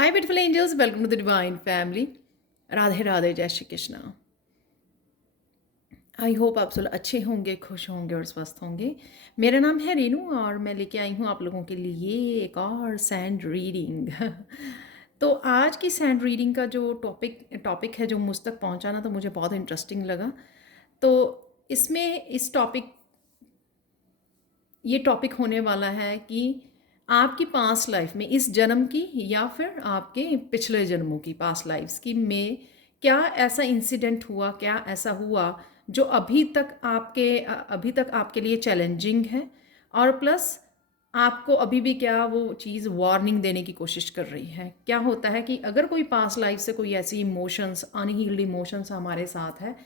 Hi beautiful angels, welcome to the divine family. Radhe Radhe, जय Shri Krishna. I hope आप सब अच्छे होंगे, खुश होंगे और स्वस्थ होंगे। मेरा नाम है रीनू और मैं लेके आई हूँ आप लोगों के लिए एक और सैंड रीडिंग। तो आज की सैंड रीडिंग का जो टॉपिक है जो मुझ तक पहुँचा ना, तो मुझे बहुत इंटरेस्टिंग लगा। तो इसमें ये टॉपिक होने वाला है कि आपकी पास्ट लाइफ में, इस जन्म की या फिर आपके पिछले जन्मों की पास्ट लाइफ्स की में क्या ऐसा इंसिडेंट हुआ, क्या ऐसा हुआ जो अभी तक आपके लिए चैलेंजिंग है, और प्लस आपको अभी भी क्या वो चीज़ वार्निंग देने की कोशिश कर रही है। क्या होता है कि अगर कोई पास्ट लाइफ से कोई ऐसी इमोशंस, अनहील्ड इमोशंस हमारे साथ है,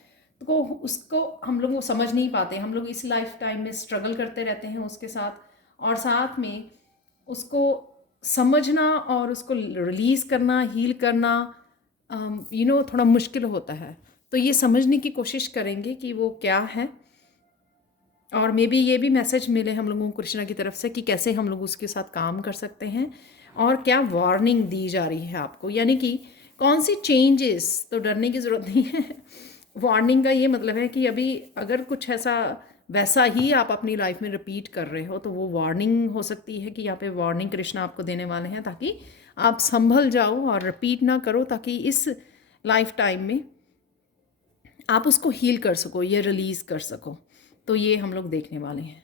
तो उसको हम लोग वो समझ नहीं पाते। हम लोग इस लाइफ टाइम में स्ट्रगल करते रहते हैं उसके साथ, और साथ में उसको समझना और उसको रिलीज़ करना, हील करना थोड़ा मुश्किल होता है। तो ये समझने की कोशिश करेंगे कि वो क्या है, और मे बी ये भी मैसेज मिले हम लोगों को कृष्णा की तरफ से कि कैसे हम लोग उसके साथ काम कर सकते हैं, और क्या वार्निंग दी जा रही है आपको, यानी कि कौन सी चेंजेस। तो डरने की ज़रूरत नहीं है। वार्निंग का ये मतलब है कि अभी अगर कुछ ऐसा वैसा ही आप अपनी लाइफ में रिपीट कर रहे हो, तो वो वार्निंग हो सकती है कि यहाँ पे वार्निंग कृष्णा आपको देने वाले हैं, ताकि आप संभल जाओ और रिपीट ना करो, ताकि इस लाइफ टाइम में आप उसको हील कर सको, ये रिलीज़ कर सको। तो ये हम लोग देखने वाले हैं।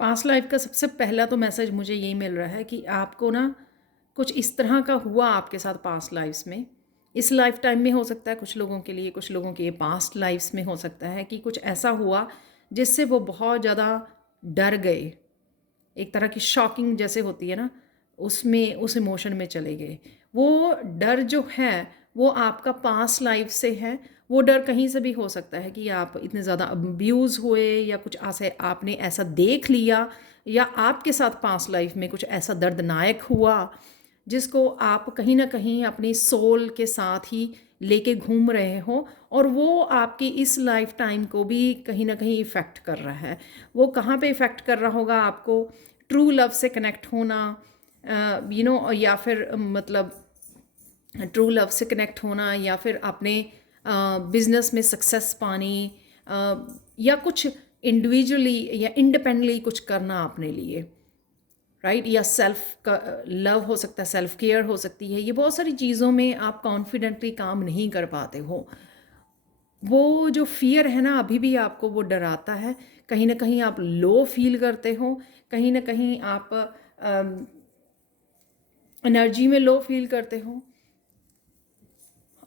पास्ट लाइफ का सबसे पहला तो मैसेज मुझे यही मिल रहा है कि आपको ना कुछ इस तरह का हुआ आपके साथ पास्ट लाइफ्स में। इस लाइफ टाइम में हो सकता है कुछ लोगों के लिए, कुछ लोगों के पास्ट लाइफ्स में हो सकता है कि कुछ ऐसा हुआ जिससे वो बहुत ज़्यादा डर गए। एक तरह की शॉकिंग जैसे होती है ना, उसमें उस इमोशन में चले गए। वो डर जो है वो आपका पास्ट लाइफ से है। वो डर कहीं से भी हो सकता है कि आप इतने ज़्यादा अब्यूज़ हुए, या कुछ ऐसे आपने ऐसा देख लिया, या आपके साथ पास्ट लाइफ में कुछ ऐसा दर्दनाक हुआ जिसको आप कहीं ना कहीं अपनी सोल के साथ ही लेके घूम रहे हो, और वो आपकी इस लाइफ टाइम को भी कहीं ना कहीं इफ़ेक्ट कर रहा है। वो कहाँ पे इफ़ेक्ट कर रहा होगा आपको? ट्रू लव से कनेक्ट होना, या फिर मतलब ट्रू लव से कनेक्ट होना, या फिर अपने बिजनेस में सक्सेस पानी, या कुछ इंडिविजुअली या इंडिपेंडेंटली कुछ करना अपने लिए, राइट। या सेल्फ का लव हो सकता है, सेल्फ केयर हो सकती है। ये बहुत सारी चीज़ों में आप कॉन्फिडेंटली काम नहीं कर पाते हो। वो जो फियर है ना, अभी भी आपको वो डराता है। कहीं ना कहीं आप लो फील करते हो, कहीं ना कहीं आप एनर्जी में लो फील करते हो,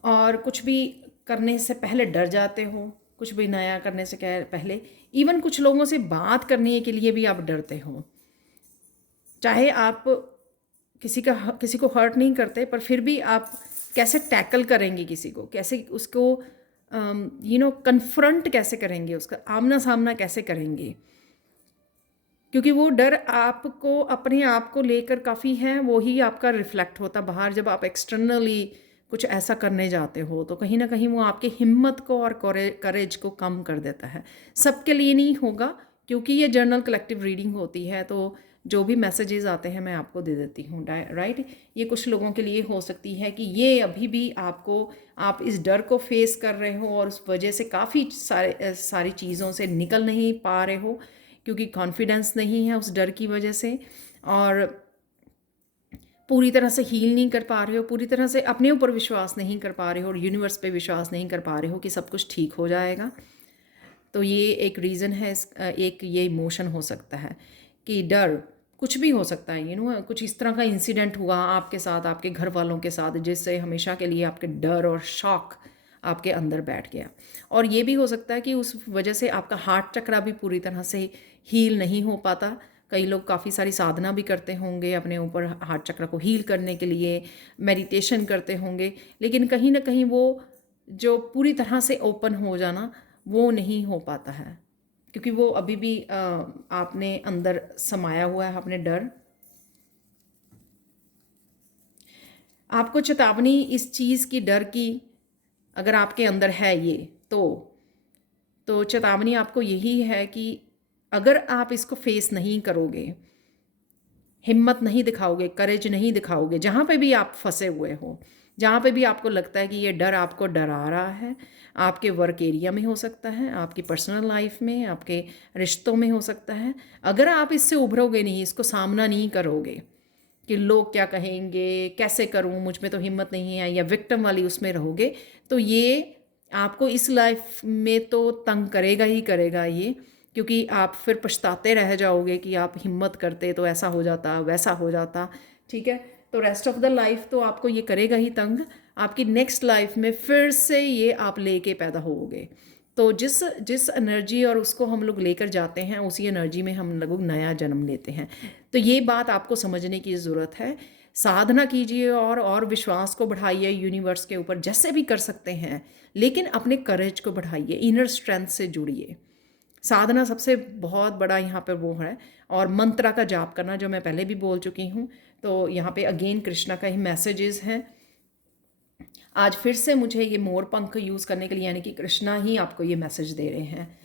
और कुछ भी करने से पहले डर जाते हो। कुछ भी नया करने से पहले, इवन कुछ लोगों से बात करने के लिए भी आप डरते हो। चाहे आप किसी को हर्ट नहीं करते, पर फिर भी आप कैसे टैकल करेंगे किसी को, कैसे उसको कन्फ्रंट कैसे करेंगे, उसका आमना सामना कैसे करेंगे। क्योंकि वो डर आपको अपने आप को लेकर काफ़ी है, वो ही आपका रिफ्लेक्ट होता बाहर। जब आप एक्सटर्नली कुछ ऐसा करने जाते हो, तो कहीं ना कहीं वो आपकी हिम्मत को और करेज को कम कर देता है। सबके लिए नहीं होगा, क्योंकि ये जर्नल कलेक्टिव रीडिंग होती है, तो जो भी मैसेजेस आते हैं मैं आपको दे देती हूँ, राइट। ये कुछ लोगों के लिए हो सकती है कि ये अभी भी आप इस डर को फेस कर रहे हो, और उस वजह से काफ़ी सारी चीज़ों से निकल नहीं पा रहे हो, क्योंकि कॉन्फिडेंस नहीं है उस डर की वजह से, और पूरी तरह से हील नहीं कर पा रहे हो, पूरी तरह से अपने ऊपर विश्वास नहीं कर पा रहे हो, और यूनिवर्स पे विश्वास नहीं कर पा रहे हो कि सब कुछ ठीक हो जाएगा। तो ये एक रीज़न है। एक ये इमोशन हो सकता है कि डर, कुछ भी हो सकता है। कुछ इस तरह का इंसिडेंट हुआ आपके साथ, आपके घर वालों के साथ, जिससे हमेशा के लिए आपके डर और शॉक आपके अंदर बैठ गया। और ये भी हो सकता है कि उस वजह से आपका हार्ट चक्रा भी पूरी तरह से हील नहीं हो पाता, कई लोग काफ़ी सारी साधना भी करते होंगे अपने ऊपर हार्ट चक्र को हील करने के लिए, मेडिटेशन करते होंगे, लेकिन कहीं ना कहीं वो जो पूरी तरह से ओपन हो जाना वो नहीं हो पाता है, क्योंकि वो अभी भी आपने अंदर समाया हुआ है अपने डर। आपको चेतावनी इस चीज़ की, डर की, अगर आपके अंदर है ये, तो चेतावनी आपको यही है कि अगर आप इसको फेस नहीं करोगे, हिम्मत नहीं दिखाओगे, करेज नहीं दिखाओगे, जहाँ पे भी आप फंसे हुए हो, जहाँ पे भी आपको लगता है कि ये डर आपको डरा रहा है, आपके वर्क एरिया में हो सकता है, आपकी पर्सनल लाइफ में, आपके रिश्तों में हो सकता है, अगर आप इससे उभरोगे नहीं, इसको सामना नहीं करोगे कि लोग क्या कहेंगे, कैसे करूं, मुझ में तो हिम्मत नहीं है, या विक्टिम वाली उसमें रहोगे, तो ये आपको इस लाइफ में तो तंग करेगा ही करेगा ये, क्योंकि आप फिर पछताते रह जाओगे कि आप हिम्मत करते तो ऐसा हो जाता, वैसा हो जाता। ठीक है, तो रेस्ट ऑफ द लाइफ तो आपको ये करेगा ही तंग। आपकी नेक्स्ट लाइफ में फिर से ये आप लेके पैदा होगे, तो जिस जिस एनर्जी और उसको हम लोग लेकर जाते हैं, उसी एनर्जी में हम लोग नया जन्म लेते हैं। तो ये बात आपको समझने की ज़रूरत है। साधना कीजिए और विश्वास को बढ़ाइए यूनिवर्स के ऊपर, जैसे भी कर सकते हैं, लेकिन अपने करेज को बढ़ाइए, इनर स्ट्रेंथ से जुड़िए। साधना सबसे बहुत बड़ा यहाँ पर वो है, और मंत्रा का जाप करना, जो मैं पहले भी बोल चुकी हूँ। तो यहाँ पे अगेन कृष्णा का ही मैसेजेस हैं। आज फिर से मुझे ये मोर पंख यूज़ करने के लिए, यानी कि कृष्णा ही आपको ये मैसेज दे रहे हैं,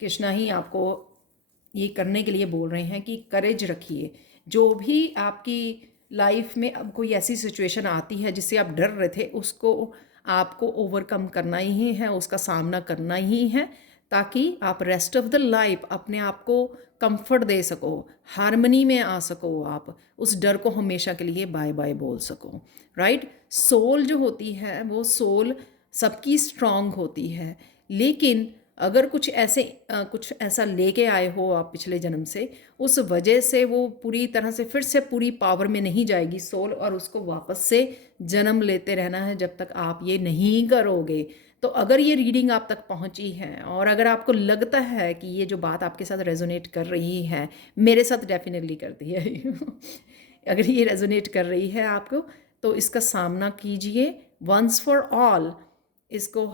कृष्णा ही आपको ये करने के लिए बोल रहे हैं कि करेज रखिए। जो भी आपकी लाइफ में अब कोई ऐसी सिचुएशन आती है जिससे आप डर रहे थे, उसको आपको ओवरकम करना ही है, उसका सामना करना ही है, ताकि आप रेस्ट ऑफ द लाइफ अपने आप को कंफर्ट दे सको, हार्मनी में आ सको, आप उस डर को हमेशा के लिए बाय बाय बोल सको। राइट, सोल जो होती है वो सोल सबकी स्ट्रांग होती है, लेकिन अगर कुछ ऐसा लेके आए हो आप पिछले जन्म से, उस वजह से वो पूरी तरह से फिर से पूरी पावर में नहीं जाएगी सोल, और उसको वापस से जन्म लेते रहना है जब तक आप ये नहीं करोगे। तो अगर ये रीडिंग आप तक पहुंची है, और अगर आपको लगता है कि ये जो बात आपके साथ रेजोनेट कर रही है, मेरे साथ डेफिनेटली करती है अगर ये रेजोनेट कर रही है आपको, तो इसका सामना कीजिए वंस फॉर ऑल। इसको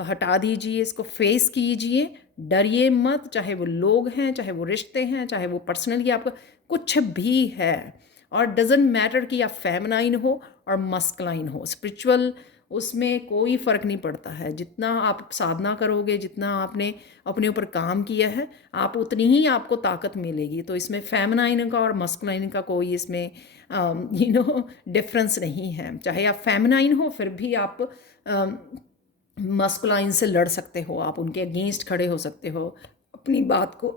हटा दीजिए, इसको फेस कीजिए, डरिए मत, चाहे वो लोग हैं, चाहे वो रिश्ते हैं, चाहे वो पर्सनली आपका कुछ भी है। और डजेंट मैटर कि आप फेमिनाइन हो और मस्कुलाइन हो, स्पिरिचुअल उसमें कोई फ़र्क नहीं पड़ता है। जितना आप साधना करोगे, जितना आपने अपने ऊपर काम किया है, आप उतनी ही आपको ताकत मिलेगी। तो इसमें फेमिनाइन का और मस्कुलाइन का कोई इसमें डिफरेंस नहीं है। चाहे आप फेमिनाइन हो, फिर भी आप मस्कुलाइन से लड़ सकते हो, आप उनके अगेंस्ट खड़े हो सकते हो, अपनी बात को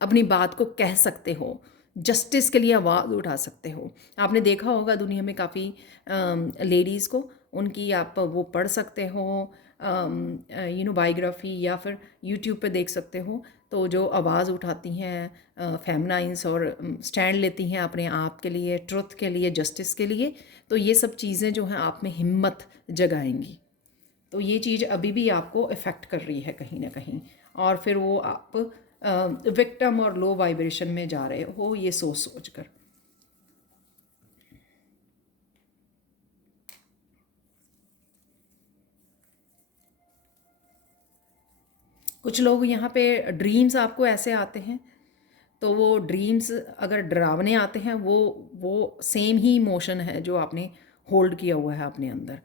अपनी बात को कह सकते हो, जस्टिस के लिए आवाज़ उठा सकते हो। आपने देखा होगा दुनिया में काफ़ी लेडीज़ को, उनकी आप वो पढ़ सकते हो, बायोग्राफी, या फिर यूट्यूब पे देख सकते हो। तो जो आवाज़ उठाती हैं फेमनाइंस, और स्टैंड लेती हैं अपने आप के लिए, ट्रुथ के लिए, जस्टिस के लिए, तो ये सब चीज़ें जो हैं आप में हिम्मत जगाएंगी। तो ये चीज़ अभी भी आपको इफ़ेक्ट कर रही है कहीं ना कहीं, और फिर वो आप विक्टिम और लो वाइब्रेशन में जा रहे हो, ये सोच सोच कर। कुछ लोग यहाँ पे ड्रीम्स आपको ऐसे आते हैं, तो वो ड्रीम्स अगर डरावने आते हैं, वो सेम ही इमोशन है जो आपने होल्ड किया हुआ है अपने अंदर।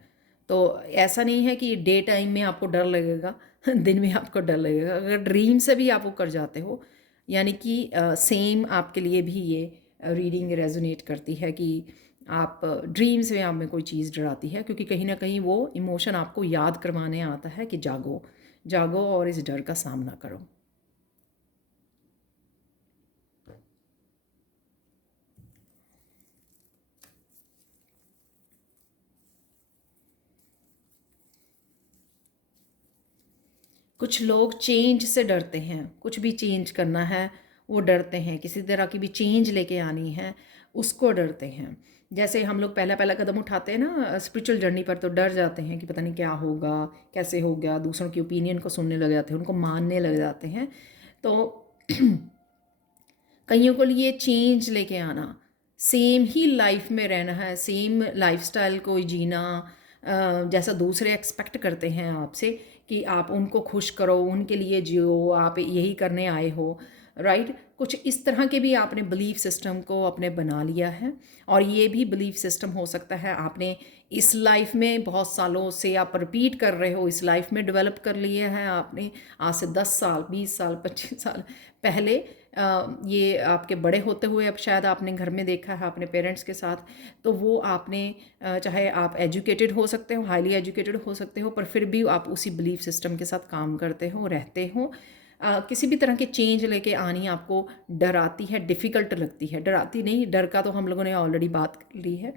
तो ऐसा नहीं है कि डे टाइम में आपको डर लगेगा दिन में आपको डर लगेगा। अगर ड्रीम से भी आप वो कर जाते हो, यानी कि सेम आपके लिए भी ये रीडिंग रेजोनेट करती है कि आप ड्रीम्स में आप में कोई चीज़ डराती है, क्योंकि कहीं ना कहीं वो इमोशन आपको याद करवाने आता है कि जागो जागो और इस डर का सामना करो। कुछ लोग चेंज से डरते हैं, कुछ भी चेंज करना है वो डरते हैं, किसी तरह की भी चेंज लेके आनी है उसको डरते हैं। जैसे हम लोग पहला पहला कदम उठाते हैं ना स्पिरिचुअल जर्नी पर, तो डर जाते हैं कि पता नहीं क्या होगा, कैसे होगा, दूसरों की ओपिनियन को सुनने लग जाते हैं, उनको मानने लग जाते हैं। तो कईयों को लिए चेंज लेके आना, सेम ही लाइफ में रहना है, सेम लाइफस्टाइल को जीना, जैसा दूसरे एक्सपेक्ट करते हैं आपसे कि आप उनको खुश करो, उनके लिए जियो, आप यही करने आए हो, राइट। कुछ इस तरह के भी आपने बिलीफ सिस्टम को अपने बना लिया है। और ये भी बिलीफ सिस्टम हो सकता है आपने इस लाइफ में बहुत सालों से आप रिपीट कर रहे हो, इस लाइफ में डेवलप कर लिया है आपने आज से 10 साल, 20 साल, 25 साल पहले। ये आपके बड़े होते हुए अब शायद आपने घर में देखा है अपने पेरेंट्स के साथ। तो वो आपने चाहे आप एजुकेटेड हो सकते हो, हाईली एजुकेटेड हो सकते हो, पर फिर भी आप उसी बिलीफ सिस्टम के साथ काम करते हो, रहते हो। किसी भी तरह के चेंज लेके आनी आपको डर आती है, डिफ़िकल्ट लगती है। डराती नहीं, डर का तो हम लोगों ने ऑलरेडी बात कर ली है।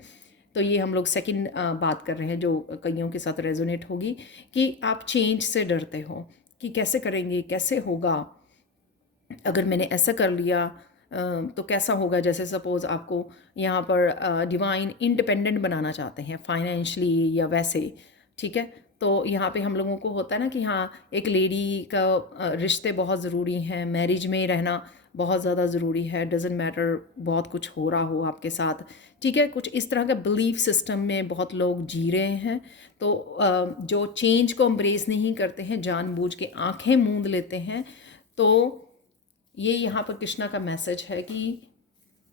तो ये हम लोग सेकंड बात कर रहे हैं जो कईयों के साथ रेजोनेट होगी, कि आप चेंज से डरते हो कि कैसे करेंगे, कैसे होगा, अगर मैंने ऐसा कर लिया तो कैसा होगा। जैसे सपोज़ आपको यहाँ पर डिवाइन इंडिपेंडेंट बनाना चाहते हैं फाइनेंशली या वैसे, ठीक है। तो यहाँ पे हम लोगों को होता है ना कि हाँ, एक लेडी का रिश्ते बहुत ज़रूरी हैं, मैरिज में रहना बहुत ज़्यादा ज़रूरी है, डजेंट मैटर बहुत कुछ हो रहा हो आपके साथ, ठीक है। कुछ इस तरह का बिलीफ सिस्टम में बहुत लोग जी रहे हैं। तो जो चेंज को एम्ब्रेस नहीं करते हैं, जानबूझ के आंखें मूंद लेते हैं। तो ये यहाँ पर कृष्णा का मैसेज है कि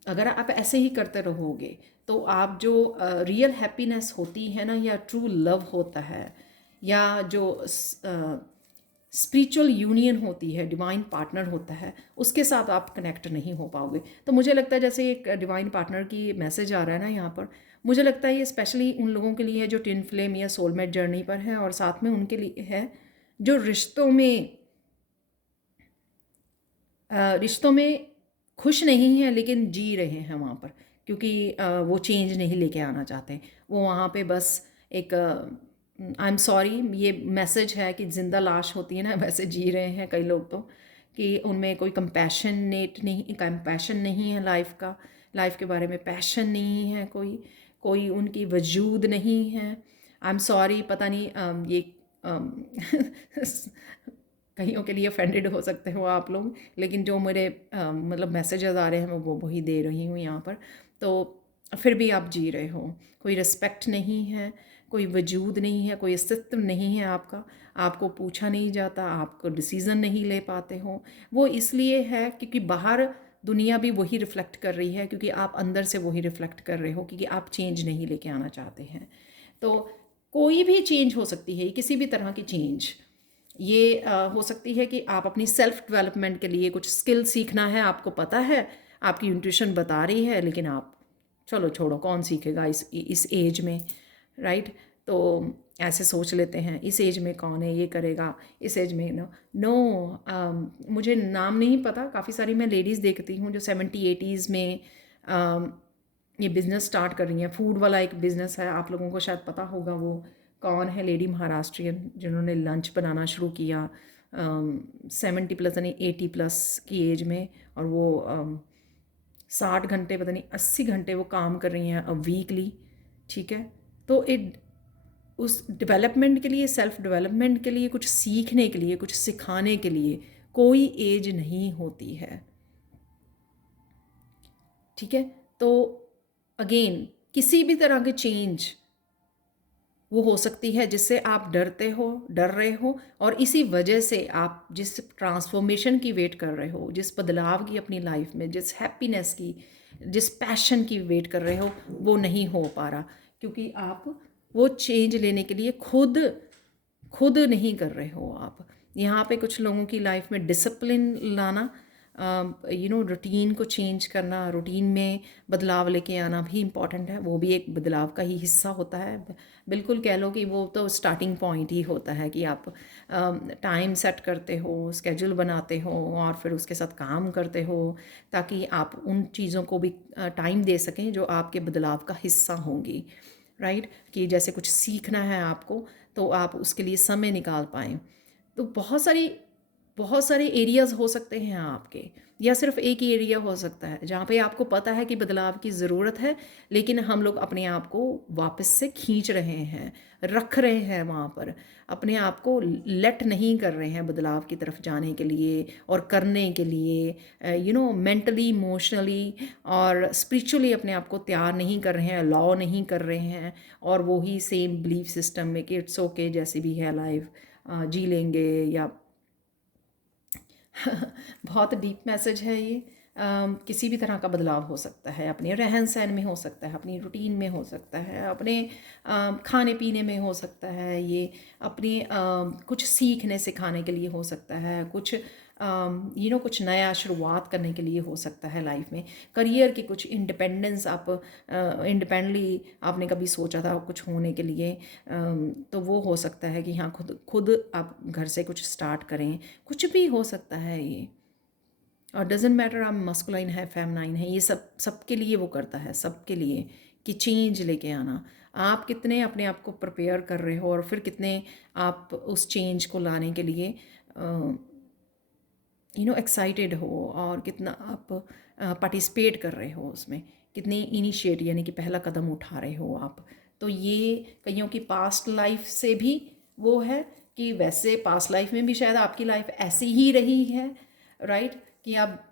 अगर आप ऐसे ही करते रहोगे तो आप जो रियल हैप्पीनेस होती है ना, या ट्रू लव होता है, या जो स्पिरिचुअल यूनियन होती है, डिवाइन पार्टनर होता है, उसके साथ आप कनेक्ट नहीं हो पाओगे। तो मुझे लगता है जैसे एक डिवाइन पार्टनर की मैसेज आ रहा है ना यहाँ पर, मुझे लगता है ये स्पेशली उन लोगों के लिए है जो ट्विन फ्लेम या सोलमेट जर्नी पर है, और साथ में उनके लिए है जो रिश्तों में खुश नहीं है लेकिन जी रहे हैं वहाँ पर, क्योंकि वो चेंज नहीं लेके आना चाहते। वो वहाँ पे बस एक आई एम सॉरी, ये मैसेज है कि जिंदा लाश होती है ना, वैसे जी रहे हैं कई लोग। तो कि उनमें कोई कंपैशन नहीं है लाइफ का, लाइफ के बारे में पैशन नहीं है, कोई उनकी वजूद नहीं है। आई एम सॉरी, पता नहीं ये कईयों के लिए ऑफेंडेड हो सकते हो आप लोग, लेकिन जो मेरे मतलब मैसेजेस आ रहे हैं मैं वो वही दे रही हूँ यहाँ पर। तो फिर भी आप जी रहे हो, कोई रिस्पेक्ट नहीं है, कोई वजूद नहीं है, कोई अस्तित्व नहीं है आपका, आपको पूछा नहीं जाता, आपको डिसीज़न नहीं ले पाते हो। वो इसलिए है क्योंकि बाहर दुनिया भी वही रिफ़्लेक्ट कर रही है, क्योंकि आप अंदर से वही रिफ़्लेक्ट कर रहे हो, क्योंकि आप चेंज नहीं लेके आना चाहते हैं। तो कोई भी चेंज हो सकती है, किसी भी तरह की चेंज। ये हो सकती है कि आप अपनी सेल्फ डेवलपमेंट के लिए कुछ स्किल सीखना है, आपको पता है, आपकी इंट्यूशन बता रही है, लेकिन आप चलो छोड़ो, कौन सीखेगा इस एज में, राइट। तो ऐसे सोच लेते हैं, इस एज में कौन है ये करेगा, इस एज में मुझे नाम नहीं पता, काफ़ी सारी मैं लेडीज़ देखती हूँ जो 70-80s में ये बिज़नेस स्टार्ट कर रही हैं। फूड वाला एक बिज़नेस है, आप लोगों को शायद पता होगा वो कौन है, लेडी महाराष्ट्रियन जिन्होंने लंच बनाना शुरू किया 70+ यानी 80+ की एज में, और वो 60 घंटे पता नहीं 80 घंटे वो काम कर रही हैं वीकली, ठीक है। तो उस डेवलपमेंट के लिए, सेल्फ डेवलपमेंट के लिए, कुछ सीखने के लिए, कुछ सिखाने के लिए कोई एज नहीं होती है, ठीक है। तो अगेन किसी भी तरह के चेंज वो हो सकती है जिससे आप डर रहे हो, और इसी वजह से आप जिस ट्रांसफॉर्मेशन की वेट कर रहे हो, जिस बदलाव की अपनी लाइफ में, जिस हैप्पीनेस की, जिस पैशन की वेट कर रहे हो, वो नहीं हो पा रहा, क्योंकि आप वो चेंज लेने के लिए खुद नहीं कर रहे हो आप। यहाँ पे कुछ लोगों की लाइफ में डिसिप्लिन लाना, रूटीन को चेंज करना, रूटीन में बदलाव लेके आना भी इम्पॉर्टेंट है, वो भी एक बदलाव का ही हिस्सा होता है। बिल्कुल कह लो कि वो तो स्टार्टिंग पॉइंट ही होता है कि आप टाइम सेट करते हो, स्केड्यूल बनाते हो, और फिर उसके साथ काम करते हो, ताकि आप उन चीज़ों को भी टाइम दे सकें जो आपके बदलाव का हिस्सा होंगी, राइट। कि जैसे कुछ सीखना है आपको, तो आप उसके लिए समय निकाल पाएँ। तो बहुत सारी बहुत सारे एरियाज़ हो सकते हैं आपके, या सिर्फ एक ही एरिया हो सकता है जहाँ पे आपको पता है कि बदलाव की ज़रूरत है, लेकिन हम लोग अपने आप को वापस से खींच रहे हैं, रख रहे हैं वहाँ पर, अपने आप को लेट नहीं कर रहे हैं बदलाव की तरफ जाने के लिए और करने के लिए, मेंटली, इमोशनली और स्पिरिचुअली अपने आप को तैयार नहीं कर रहे हैं, अलाउ नहीं कर रहे हैं, और वो ही सेम बिलीफ सिस्टम में कि इट्स ओके जैसी भी है लाइफ जी लेंगे, या बहुत डीप मैसेज है ये। किसी भी तरह का बदलाव हो सकता है, अपने रहन सहन में हो सकता है, अपनी रूटीन में हो सकता है, अपने खाने पीने में हो सकता है, ये अपनी कुछ सीखने सिखाने के लिए हो सकता है, कुछ कुछ नया शुरुआत करने के लिए हो सकता है लाइफ में, करियर की कुछ इंडिपेंडेंस, आप इंडिपेंडली आपने कभी सोचा था कुछ होने के लिए, तो वो हो सकता है कि हाँ खुद खुद आप घर से कुछ स्टार्ट करें, कुछ भी हो सकता है ये। और डजेंट मैटर आप मस्कुलाइन है फेमनाइन है, ये सबके लिए वो करता है, सबके लिए, कि चेंज लेके आना। आप कितने अपने आप को प्रिपेयर कर रहे हो और फिर कितने आप उस चेंज को लाने के लिए एक्साइटेड हो, और कितना आप पार्टिसिपेट कर रहे हो उसमें, कितनी इनिशिएट यानी कि पहला कदम उठा रहे हो आप। तो ये कईयों की पास्ट लाइफ से भी वो है कि वैसे पास्ट लाइफ में भी शायद आपकी लाइफ ऐसी ही रही है, राइट, कि आप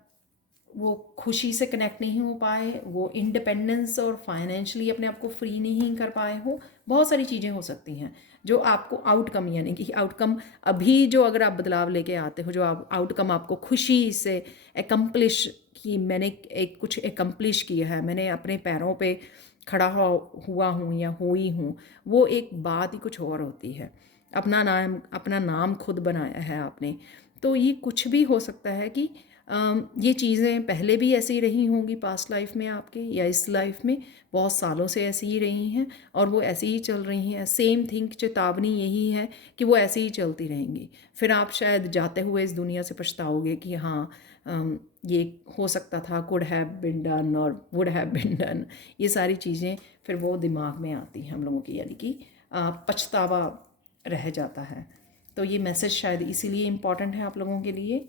वो खुशी से कनेक्ट नहीं हो पाए, वो इंडिपेंडेंस और फाइनेंशियली अपने आप को फ्री नहीं कर पाए हो। बहुत सारी चीज़ें हो सकती हैं जो आपको आउटकम, यानी कि आउटकम अभी जो अगर आप बदलाव लेके आते हो, जो आप आउटकम आपको खुशी से एकम्प्लिश कि मैंने एक कुछ एकम्प्लिश किया है, मैंने अपने पैरों पे खड़ा हुआ हूँ या हुई हूँ, वो एक बात ही कुछ और होती है। अपना नाम खुद बनाया है आपने। तो ये कुछ भी हो सकता है कि ये चीज़ें पहले भी ऐसी रही होंगी पास्ट लाइफ में आपके, या इस लाइफ में बहुत सालों से ऐसी ही रही हैं और वो ऐसी ही चल रही हैं। सेम थिंग, चेतावनी यही है कि वो ऐसी ही चलती रहेंगी। फिर आप शायद जाते हुए इस दुनिया से पछताओगे कि हाँ, ये हो सकता था, कुड हैव बिन डन और वुड हैव बिन डन, ये सारी चीज़ें फिर वो दिमाग में आती हैं हम लोगों की, यानी कि पछतावा रह जाता है। तो ये मैसेज शायद इसीलिए इम्पॉर्टेंट है आप लोगों के लिए।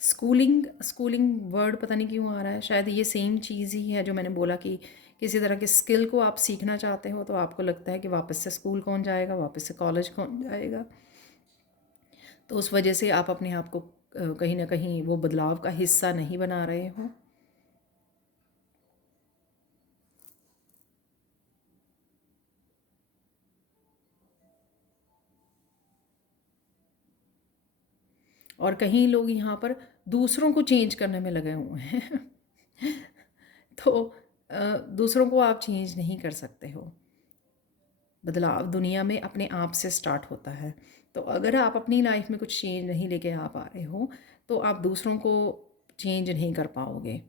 स्कूलिंग स्कूलिंग वर्ड पता नहीं क्यों आ रहा है, शायद ये सेम चीज़ ही है जो मैंने बोला कि किसी तरह के स्किल को आप सीखना चाहते हो तो आपको लगता है कि वापस से स्कूल कौन जाएगा, वापस से कॉलेज कौन जाएगा। तो उस वजह से आप अपने आप को कहीं ना कहीं वो बदलाव का हिस्सा नहीं बना रहे हो। और कहीं लोग यहाँ पर दूसरों को चेंज करने में लगे हुए हैं तो दूसरों को आप चेंज नहीं कर सकते हो। बदलाव दुनिया में अपने आप से स्टार्ट होता है। तो अगर आप अपनी लाइफ में कुछ चेंज नहीं लेके आ पा रहे हो तो आप दूसरों को चेंज नहीं कर पाओगे।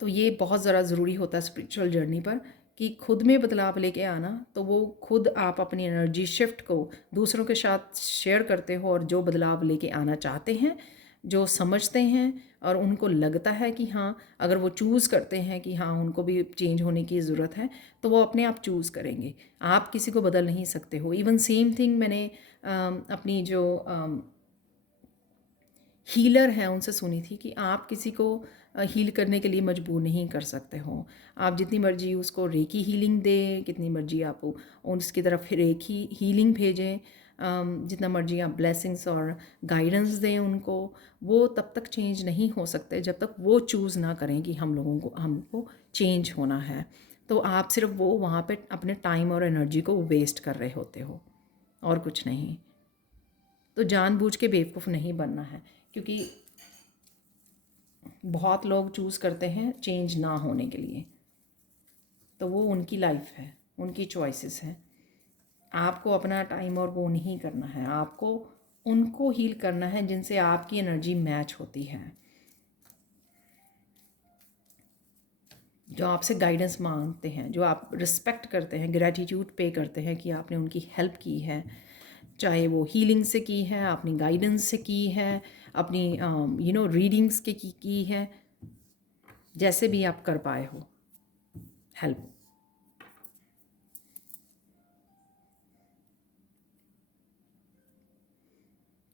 तो ये बहुत ज़रा ज़रूरी होता है स्पिरिचुअल जर्नी पर कि खुद में बदलाव लेके आना। तो वो खुद आप अपनी एनर्जी शिफ्ट को दूसरों के साथ शेयर करते हो, और जो बदलाव लेके आना चाहते हैं, जो समझते हैं और उनको लगता है कि हाँ, अगर वो चूज़ करते हैं कि हाँ उनको भी चेंज होने की ज़रूरत है, तो वो अपने आप चूज़ करेंगे। आप किसी को बदल नहीं सकते हो। इवन सेम थिंग मैंने अपनी जो हीलर हैं उनसे सुनी थी कि आप किसी को हील करने के लिए मजबूर नहीं कर सकते हो। आप जितनी मर्जी उसको रेकी हीलिंग दें, कितनी मर्जी आप उसकी तरफ फिर एक ही हीलिंग भेजें, जितना मर्जी आप ब्लेसिंग्स और गाइडेंस दें उनको, वो तब तक चेंज नहीं हो सकते जब तक वो चूज़ ना करें कि हमको चेंज होना है। तो आप सिर्फ वो वहाँ पे अपने टाइम और एनर्जी को वेस्ट कर रहे होते हो, और कुछ नहीं। तो जानबूझ के बेवकूफ़ नहीं बनना है, क्योंकि बहुत लोग चूज़ करते हैं चेंज ना होने के लिए। तो वो उनकी लाइफ है, उनकी चॉइसेस हैं। आपको अपना टाइम और वो नहीं करना है। आपको उनको हील करना है जिनसे आपकी एनर्जी मैच होती है, जो आपसे गाइडेंस मांगते हैं, जो आप रिस्पेक्ट करते हैं, ग्रैटिट्यूड पे करते हैं कि आपने उनकी हेल्प की है, चाहे वो हीलिंग से की है, अपनी गाइडेंस से की है, अपनी रीडिंग्स के की है, जैसे भी आप कर पाए हो हेल्प।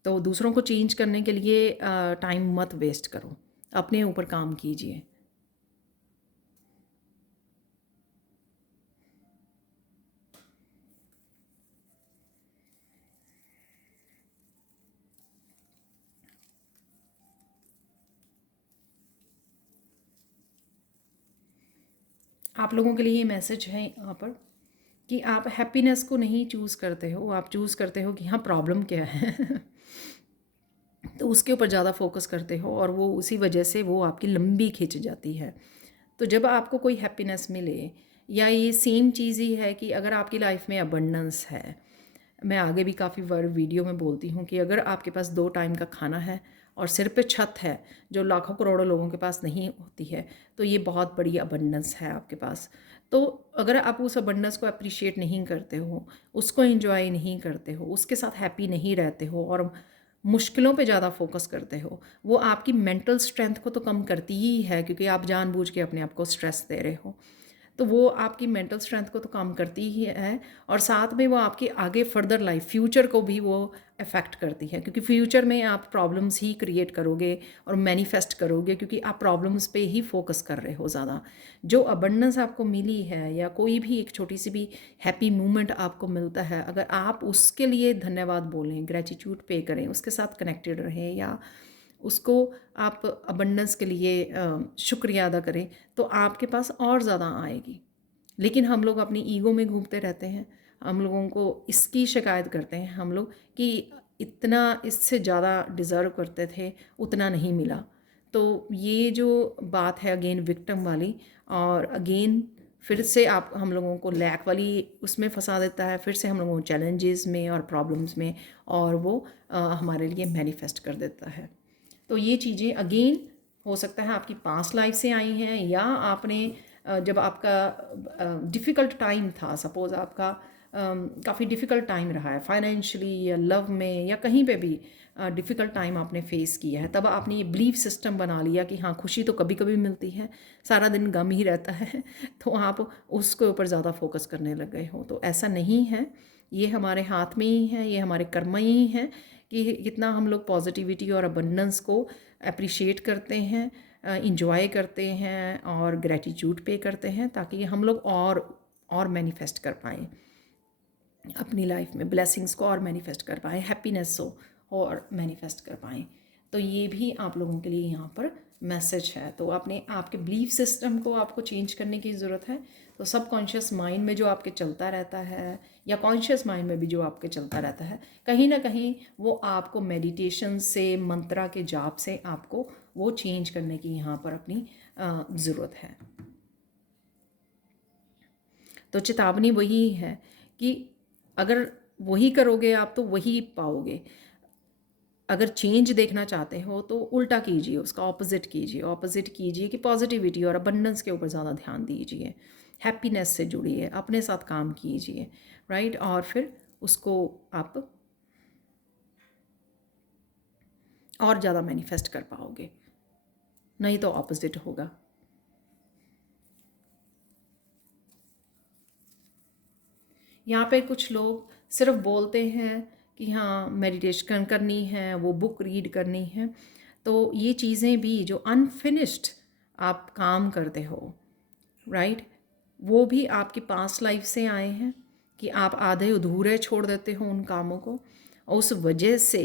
तो दूसरों को चेंज करने के लिए टाइम मत वेस्ट करो, अपने ऊपर काम कीजिए। आप लोगों के लिए ये मैसेज है यहाँ पर कि आप हैप्पीनेस को नहीं चूज़ करते हो, आप चूज़ करते हो कि हाँ प्रॉब्लम क्या है तो उसके ऊपर ज़्यादा फोकस करते हो और वो उसी वजह से वो आपकी लंबी खिंच जाती है। तो जब आपको कोई हैप्पीनेस मिले, या ये सेम चीज़ ही है कि अगर आपकी लाइफ में अबंडेंस है, मैं आगे भी काफ़ी बार वीडियो में बोलती हूँ कि अगर आपके पास 2 टाइम का खाना है और सिर पे छत है, जो लाखों करोड़ों लोगों के पास नहीं होती है, तो ये बहुत बड़ी अबंडेंस है आपके पास। तो अगर आप उस अबंडेंस को अप्रिशिएट नहीं करते हो, उसको एंजॉय नहीं करते हो, उसके साथ हैप्पी नहीं रहते हो और मुश्किलों पे ज़्यादा फोकस करते हो, वो आपकी मेंटल स्ट्रेंथ को तो कम करती ही है, क्योंकि आप जानबूझ के अपने आप को स्ट्रेस दे रहे हो। तो वो आपकी मेंटल स्ट्रेंथ को तो कम करती ही है, और साथ में वो आपकी आगे फर्दर लाइफ फ्यूचर को भी वो अफेक्ट करती है, क्योंकि फ्यूचर में आप प्रॉब्लम्स ही क्रिएट करोगे और मैनिफेस्ट करोगे, क्योंकि आप प्रॉब्लम्स पे ही फोकस कर रहे हो ज़्यादा। जो अबंडेंस आपको मिली है, या कोई भी एक छोटी सी भी हैप्पी मोमेंट आपको मिलता है, अगर आप उसके लिए धन्यवाद बोलें, ग्रेटिट्यूड पे करें, उसके साथ कनेक्टेड रहें, या उसको आप अबंडेंस के लिए शुक्रिया अदा करें, तो आपके पास और ज़्यादा आएगी। लेकिन हम लोग अपनी ईगो में घूमते रहते हैं, हम लोगों को इसकी शिकायत करते हैं हम लोग कि इतना इससे ज़्यादा डिज़र्व करते थे, उतना नहीं मिला। तो ये जो बात है अगेन विक्टिम वाली, और अगेन फिर से आप हम लोगों को लैक वाली उसमें फंसा देता है, फिर से हम लोगों को चैलेंजेस में और प्रॉब्लम्स में, और वो हमारे लिए मैनिफेस्ट कर देता है। तो ये चीज़ें अगेन हो सकता है आपकी पास्ट लाइफ से आई हैं, या आपने जब आपका डिफ़िकल्ट टाइम था, सपोज़ आपका काफ़ी डिफ़िकल्ट टाइम रहा है फाइनेंशियली या लव में या कहीं पे भी, डिफ़िकल्ट टाइम आपने फेस किया है, तब आपने ये बिलीफ सिस्टम बना लिया कि हाँ खुशी तो कभी कभी मिलती है, सारा दिन गम ही रहता है तो आप उसके ऊपर ज़्यादा फोकस करने लग गए हो। तो ऐसा नहीं है, ये हमारे हाथ में ही है, ये हमारे कर्म ही हैं कि कितना हम लोग पॉजिटिविटी और अबंडेंस को अप्रिशिएट करते हैं, इंजॉय करते हैं और ग्रैटिट्यूड पे करते हैं, ताकि हम लोग और मैनिफेस्ट कर पाएँ अपनी लाइफ में, ब्लेसिंग्स को और मैनिफेस्ट कर पाएँ, हैप्पीनेस को और मैनिफेस्ट कर पाएँ। तो ये भी आप लोगों के लिए यहाँ पर मैसेज है। तो अपने आपके बिलीफ सिस्टम को आपको चेंज करने की ज़रूरत है। तो सबकॉन्शियस माइंड में जो आपके चलता रहता है, या कॉन्शियस माइंड में भी जो आपके चलता रहता है, कहीं ना कहीं वो आपको मेडिटेशन से, मंत्रा के जाप से आपको वो चेंज करने की यहाँ पर अपनी ज़रूरत है। तो चेतावनी वही है कि अगर वही करोगे आप तो वही पाओगे। अगर चेंज देखना चाहते हो तो उल्टा कीजिए, उसका ऑपोजिट कीजिए कि पॉजिटिविटी और अबंडेंस के ऊपर ज़्यादा ध्यान दीजिए, हैप्पीनेस से जुड़िए, अपने साथ काम कीजिए, राइट। और फिर उसको आप और ज़्यादा मैनिफेस्ट कर पाओगे, नहीं तो ऑपोजिट होगा। यहाँ पे कुछ लोग सिर्फ बोलते हैं कि हाँ मेडिटेशन करनी है, वो बुक रीड करनी है, तो ये चीज़ें भी जो अनफिनिश्ड आप काम करते हो, राइट, वो भी आपकी पास्ट लाइफ से आए हैं कि आप आधे अधूरे छोड़ देते हो उन कामों को, और उस वजह से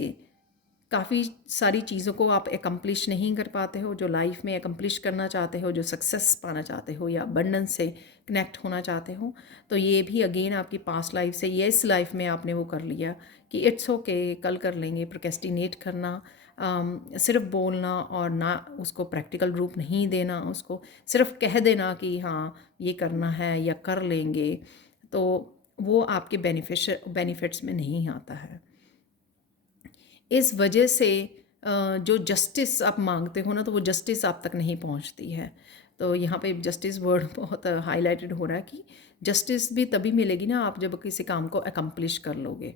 काफ़ी सारी चीज़ों को आप एकम्प्लिश नहीं कर पाते हो, जो लाइफ में एकम्प्लिश करना चाहते हो, जो सक्सेस पाना चाहते हो या अबंडेंस से कनेक्ट होना चाहते हो। तो ये भी अगेन आपकी पास्ट लाइफ से, ये इस लाइफ में आपने वो कर लिया कि इट्स ओके, कल कर लेंगे, प्रोक्रेस्टिनेट करना, सिर्फ बोलना और ना उसको प्रैक्टिकल रूप नहीं देना, उसको सिर्फ कह देना कि हाँ ये करना है या कर लेंगे, तो वो आपके बेनिफिट्स में नहीं आता है। इस वजह से जो जस्टिस आप मांगते हो ना, तो वो जस्टिस आप तक नहीं पहुंचती है। तो यहाँ पे जस्टिस वर्ड बहुत हाईलाइटेड हो रहा है कि जस्टिस भी तभी मिलेगी ना आप जब किसी काम को अकम्प्लिश कर लोगे।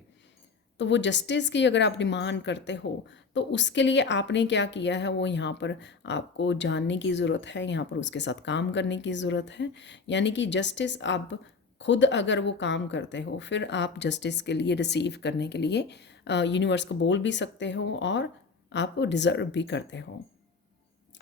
तो वो जस्टिस की अगर आप डिमांड करते हो, तो उसके लिए आपने क्या किया है वो यहाँ पर आपको जानने की ज़रूरत है, यहाँ पर उसके साथ काम करने की ज़रूरत है। यानी कि जस्टिस आप खुद अगर वो काम करते हो, फिर आप जस्टिस के लिए रिसीव करने के लिए यूनिवर्स को बोल भी सकते हो और आप डिज़र्व भी करते हो।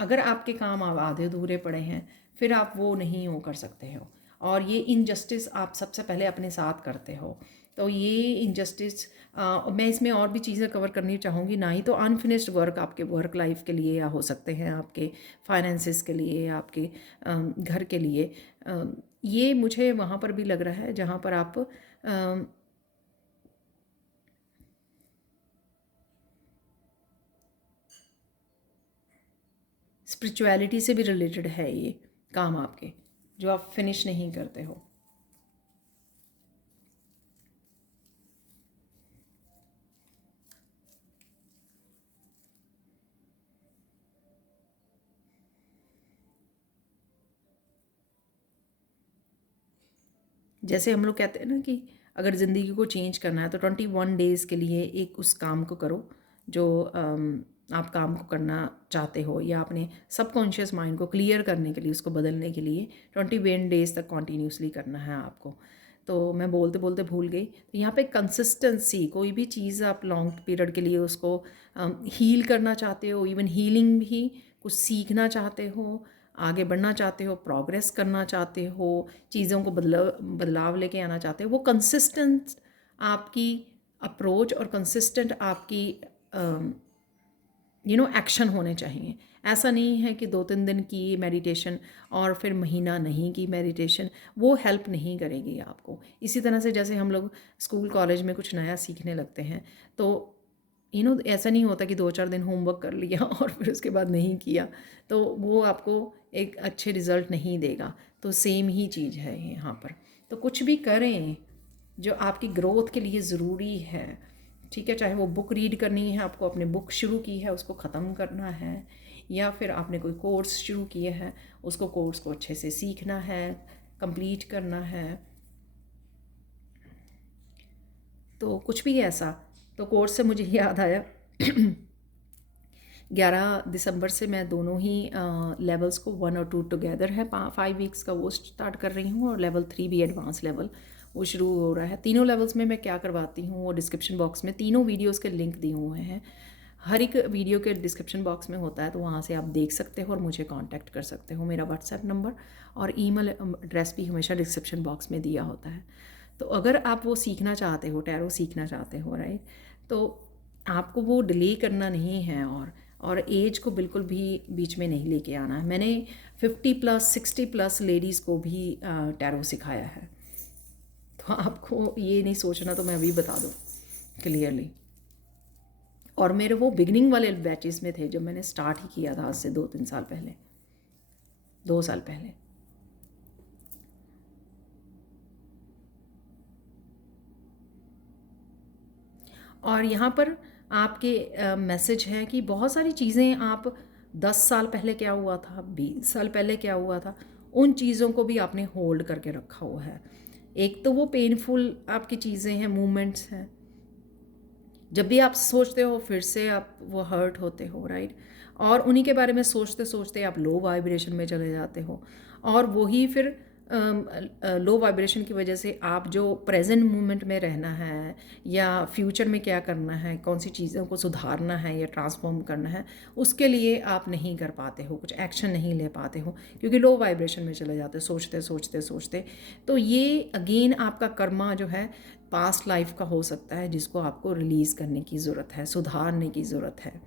अगर आपके काम आप आधे अधूरे पड़े हैं, फिर आप वो नहीं हो कर सकते हो। और ये इनजस्टिस आप सबसे पहले अपने साथ करते हो। तो ये इनजस्टिस मैं इसमें और भी चीज़ें कवर करनी चाहूँगी। ना ही तो अनफिनिश्ड वर्क आपके वर्क लाइफ के लिए या हो सकते हैं आपके फाइनेंसिस के लिए, आपके घर के लिए। ये मुझे वहाँ पर भी लग रहा है जहाँ पर आप स्पिरिचुअलिटी से भी रिलेटेड है ये काम आपके, जो आप फिनिश नहीं करते हो। जैसे हम लोग कहते हैं ना कि अगर ज़िंदगी को चेंज करना है तो 21 डेज़ के लिए एक उस काम को करो जो आप काम को करना चाहते हो, या अपने सबकॉन्शियस माइंड को क्लियर करने के लिए, उसको बदलने के लिए 21 डेज़ तक कॉन्टीन्यूसली करना है आपको। तो मैं बोलते बोलते भूल गई। तो यहाँ पे कंसिस्टेंसी, कोई भी चीज़ आप लॉन्ग पीरियड के लिए उसको हील करना चाहते हो, इवन हीलिंग भी, कुछ सीखना चाहते हो, आगे बढ़ना चाहते हो, प्रोग्रेस करना चाहते हो, चीज़ों को बदलाव लेके आना चाहते हो, वो कंसिस्टेंट आपकी अप्रोच और कंसिस्टेंट आपकी एक्शन होने चाहिए। ऐसा नहीं है कि 2-3 दिन की मेडिटेशन और फिर महीना नहीं की मेडिटेशन, वो हेल्प नहीं करेगी आपको। इसी तरह से जैसे हम लोग स्कूल कॉलेज में कुछ नया सीखने लगते हैं, तो ऐसा नहीं होता कि 2-4 दिन होमवर्क कर लिया और फिर उसके बाद नहीं किया, तो वो आपको एक अच्छे रिज़ल्ट नहीं देगा। तो सेम ही चीज़ है यहाँ पर। तो कुछ भी करें जो आपकी ग्रोथ के लिए ज़रूरी है, ठीक है, चाहे वो बुक रीड करनी है, आपको अपने बुक शुरू की है उसको ख़त्म करना है, या फिर आपने कोई कोर्स शुरू किया है उसको कोर्स को अच्छे से सीखना है, कंप्लीट करना है, तो कुछ भी ऐसा। तो कोर्स से मुझे याद आया 11 दिसंबर से मैं दोनों ही लेवल्स को 1 और 2 टुगेदर है 5 वीक्स का वो स्टार्ट कर रही हूँ, और लेवल 3 भी एडवांस लेवल वो शुरू हो रहा है। तीनों लेवल्स में मैं क्या करवाती हूँ वो डिस्क्रिप्शन बॉक्स में तीनों वीडियोस के लिंक दिए हुए हैं। हर एक वीडियो के डिस्क्रिप्शन बॉक्स में होता है, तो वहाँ से आप देख सकते हो और मुझे कांटेक्ट कर सकते हो। मेरा व्हाट्सएप नंबर और ईमेल एड्रेस भी हमेशा डिस्क्रिप्शन बॉक्स में दिया होता है। तो अगर आप वो सीखना चाहते हो, टैरो सीखना चाहते हो, राइट, तो आपको वो डिले करना नहीं है, और एज को बिल्कुल भी बीच में नहीं लेके आना है। मैंने 50+ 60+ लेडीज़ को भी टैरो सिखाया है, तो आपको ये नहीं सोचना, तो मैं अभी बता दूँ क्लियरली। और मेरे वो बिगनिंग वाले बैचेस में थे जब मैंने स्टार्ट ही किया था, आज से 2-3 साल पहले, 2 साल पहले। और यहाँ पर आपके मैसेज है कि बहुत सारी चीज़ें आप 10 साल पहले क्या हुआ था, 20 साल पहले क्या हुआ था, उन चीज़ों को भी आपने होल्ड करके रखा हुआ है। एक तो वो पेनफुल आपकी चीज़ें हैं, मूवमेंट्स हैं, जब भी आप सोचते हो फिर से आप वो हर्ट होते हो, राइट, और उन्हीं के बारे में सोचते सोचते आप लो वाइब्रेशन में चले जाते हो, और वही फिर लो वाइब्रेशन की वजह से आप जो प्रेजेंट मोमेंट में रहना है या फ्यूचर में क्या करना है, कौन सी चीज़ों को सुधारना है या ट्रांसफॉर्म करना है, उसके लिए आप नहीं कर पाते हो, कुछ एक्शन नहीं ले पाते हो, क्योंकि लो वाइब्रेशन में चले जाते हो सोचते सोचते सोचते। तो ये अगेन आपका कर्मा जो है पास्ट लाइफ का हो सकता है, जिसको आपको रिलीज़ करने की ज़रूरत है, सुधारने की ज़रूरत है।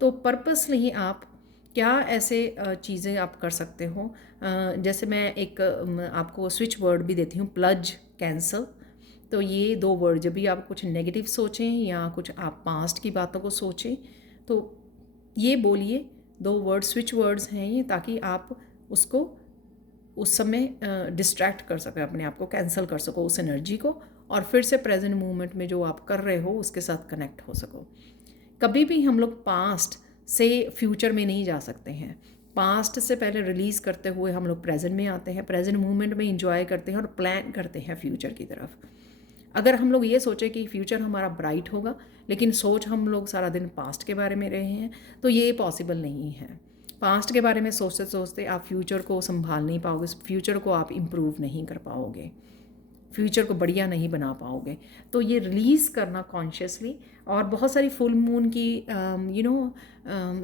तो पर्पसली आप क्या ऐसे चीज़ें आप कर सकते हो, जैसे मैं एक आपको स्विच वर्ड भी देती हूँ, प्लज, कैंसल। तो ये 2 वर्ड, जब भी आप कुछ नेगेटिव सोचें या कुछ आप पास्ट की बातों को सोचें, तो ये बोलिए, 2 वर्ड स्विच वर्ड्स हैं ये, ताकि आप उसको उस समय डिस्ट्रैक्ट कर सकें, अपने आप को कैंसिल कर सको उस एनर्जी को, और फिर से प्रेजेंट मोमेंट में जो आप कर रहे हो उसके साथ कनेक्ट हो सको। कभी भी हम लोग पास्ट से फ्यूचर में नहीं जा सकते हैं। पास्ट से पहले रिलीज़ करते हुए हम लोग प्रेजेंट में आते हैं, प्रेजेंट मोमेंट में इंजॉय करते हैं और प्लान करते हैं फ्यूचर की तरफ। अगर हम लोग ये सोचें कि फ्यूचर हमारा ब्राइट होगा, लेकिन सोच हम लोग सारा दिन पास्ट के बारे में रहे हैं, तो ये पॉसिबल नहीं है। पास्ट के बारे में सोचते सोचते आप फ्यूचर को संभाल नहीं पाओगे, फ्यूचर को आप इम्प्रूव नहीं कर पाओगे, फ्यूचर को बढ़िया नहीं बना पाओगे। तो ये रिलीज़ करना कॉन्शियसली, और बहुत सारी फुल मून की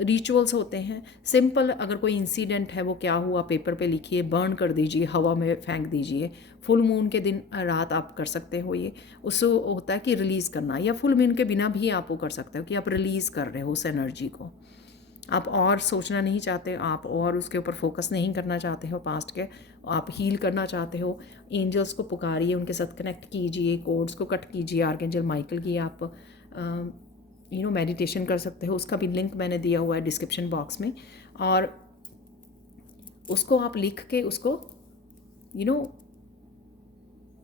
रिचुअल्स होते हैं। सिंपल, अगर कोई इंसिडेंट है वो क्या हुआ पेपर पे लिखिए, बर्न कर दीजिए, हवा में फेंक दीजिए। फुल मून के दिन रात आप कर सकते हो ये, उससे होता है कि रिलीज़ करना, या फुल मून के बिना भी आप वो कर सकते हो कि आप रिलीज़ कर रहे हो उस एनर्जी को। आप और सोचना नहीं चाहते, आप और उसके ऊपर फोकस नहीं करना चाहते हो पास्ट के, आप हील करना चाहते हो। एंजल्स को पुकारिए, उनके साथ कनेक्ट कीजिए, कोड्स को कट कीजिए। आर्कएंजल माइकल की आप मेडिटेशन कर सकते हो, उसका भी लिंक मैंने दिया हुआ है डिस्क्रिप्शन बॉक्स में। और उसको आप लिख के उसको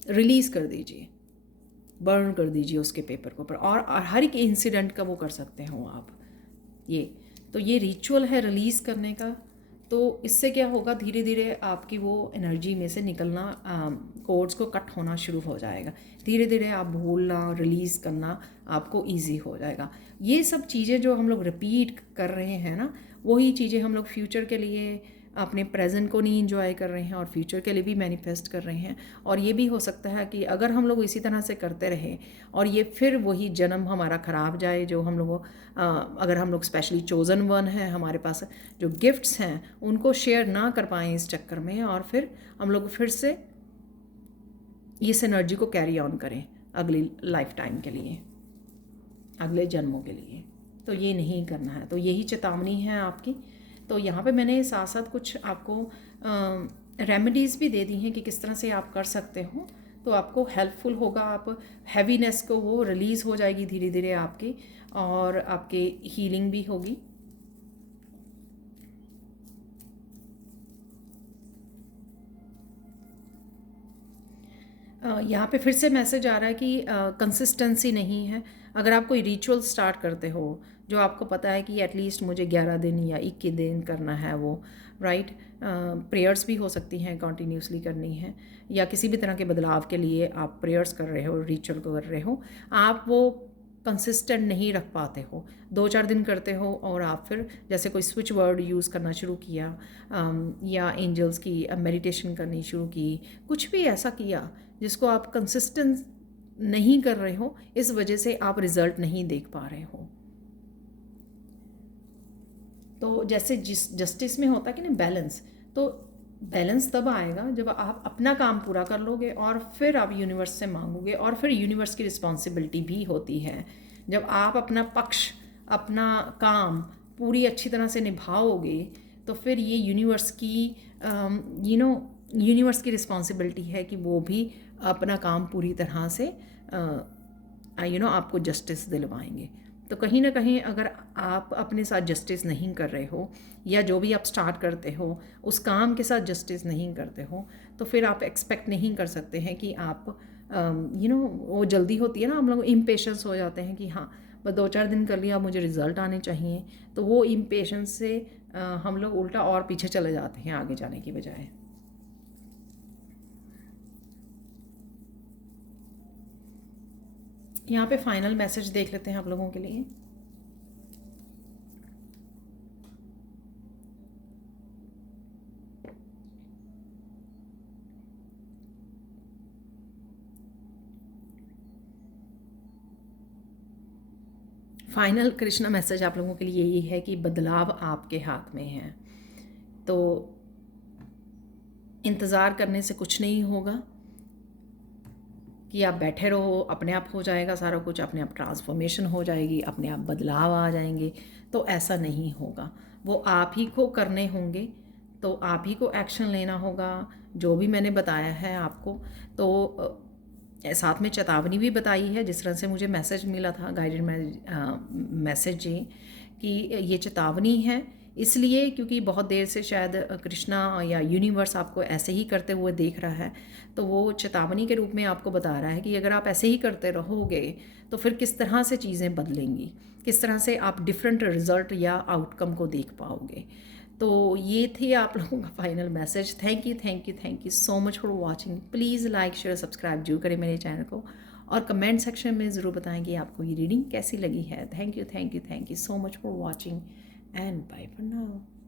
रिलीज़ कर दीजिए, बर्न कर दीजिए उसके पेपर के ऊपर। और हर एक इंसिडेंट का वो कर सकते हो आप। ये रिचुअल है रिलीज़ करने का। तो इससे क्या होगा, धीरे धीरे आपकी वो एनर्जी में से निकलना, कोड्स को कट होना शुरू हो जाएगा। धीरे धीरे आप भूलना, रिलीज़ करना आपको इजी हो जाएगा। ये सब चीज़ें जो हम लोग रिपीट कर रहे हैं ना, वही चीज़ें हम लोग फ्यूचर के लिए अपने प्रेजेंट को नहीं इंजॉय कर रहे हैं और फ्यूचर के लिए भी मैनिफेस्ट कर रहे हैं। और ये भी हो सकता है कि अगर हम लोग इसी तरह से करते रहें और ये फिर वही जन्म हमारा ख़राब जाए, जो हम लोगों अगर हम लोग स्पेशली चोज़न वन है, हमारे पास जो गिफ्ट्स हैं उनको शेयर ना कर पाएँ इस चक्कर में, और फिर हम लोग फिर से इस एनर्जी को कैरी ऑन करें अगली लाइफ टाइम के लिए, अगले जन्मों के लिए। तो ये नहीं करना है। तो यही चेतावनी है आपकी। तो यहाँ पे मैंने साथ साथ कुछ आपको रेमेडीज़ भी दे दी हैं कि किस तरह से आप कर सकते हो, तो आपको हेल्पफुल होगा। आप हैवीनेस को वो रिलीज़ हो जाएगी धीरे धीरे आपकी, और आपके हीलिंग भी होगी। यहाँ पे फिर से मैसेज आ रहा है कि कंसिस्टेंसी नहीं है। अगर आप कोई रिचुअल स्टार्ट करते हो जो आपको पता है कि एटलीस्ट मुझे 11 दिन या 21 दिन करना है वो, राइट, प्रेयर्स भी हो सकती हैं कंटिन्यूसली करनी है, या किसी भी तरह के बदलाव के लिए आप प्रेयर्स कर रहे हो, रिचुअल कर रहे हो, आप वो कंसिस्टेंट नहीं रख पाते हो। 2-4 दिन करते हो और आप फिर जैसे कोई स्विच वर्ड यूज़ करना शुरू किया, या एंजल्स की मेडिटेशन करनी शुरू की, कुछ भी ऐसा किया जिसको आप कंसिस्टेंट नहीं कर रहे हो, इस वजह से आप रिज़ल्ट नहीं देख पा रहे हो। तो जैसे जस्टिस में होता है कि ना बैलेंस, तो बैलेंस तब आएगा जब आप अपना काम पूरा कर लोगे और फिर आप यूनिवर्स से मांगोगे, और फिर यूनिवर्स की रिस्पॉन्सिबिलिटी भी होती है। जब आप अपना पक्ष, अपना काम पूरी अच्छी तरह से निभाओगे, तो फिर ये यूनिवर्स की यूनिवर्स की रिस्पॉन्सिबिलिटी है कि वो भी अपना काम पूरी तरह से आपको जस्टिस दिलवाएंगे। तो कहीं ना कहीं अगर आप अपने साथ जस्टिस नहीं कर रहे हो, या जो भी आप स्टार्ट करते हो उस काम के साथ जस्टिस नहीं करते हो, तो फिर आप एक्सपेक्ट नहीं कर सकते हैं कि आप वो जल्दी होती है ना, हम लोग इम्पेशेंस हो जाते हैं कि हाँ बस 2-4 दिन कर लिया, मुझे रिज़ल्ट आने चाहिए। तो वो इम्पेशेंस से हम लोग उल्टा और पीछे चले जाते हैं आगे जाने की बजाय। यहाँ पे फाइनल मैसेज देख लेते हैं आप लोगों के लिए। फाइनल कृष्णा मैसेज आप लोगों के लिए यही है कि बदलाव आपके हाथ में है। तो इंतज़ार करने से कुछ नहीं होगा कि आप बैठे रहो, अपने आप हो जाएगा सारा कुछ, अपने आप ट्रांसफॉर्मेशन हो जाएगी, अपने आप बदलाव आ जाएंगे। तो ऐसा नहीं होगा, वो आप ही को करने होंगे। तो आप ही को एक्शन लेना होगा, जो भी मैंने बताया है आपको। तो साथ में चेतावनी भी बताई है, जिस तरह से मुझे मैसेज मिला था, गाइडेड मैसेज कि ये चेतावनी है इसलिए क्योंकि बहुत देर से शायद कृष्णा या यूनिवर्स आपको ऐसे ही करते हुए देख रहा है। तो वो चेतावनी के रूप में आपको बता रहा है कि अगर आप ऐसे ही करते रहोगे तो फिर किस तरह से चीज़ें बदलेंगी, किस तरह से आप डिफरेंट रिजल्ट या आउटकम को देख पाओगे। तो ये थे आप लोगों का final message. Thank you thank you thank you so much for watching. Please like share subscribe जरूर करें मेरे चैनल को, और कमेंट सेक्शन में ज़रूर बताएं कि आपको ये रीडिंग कैसी लगी है। Thank you so much for watching and bye for now.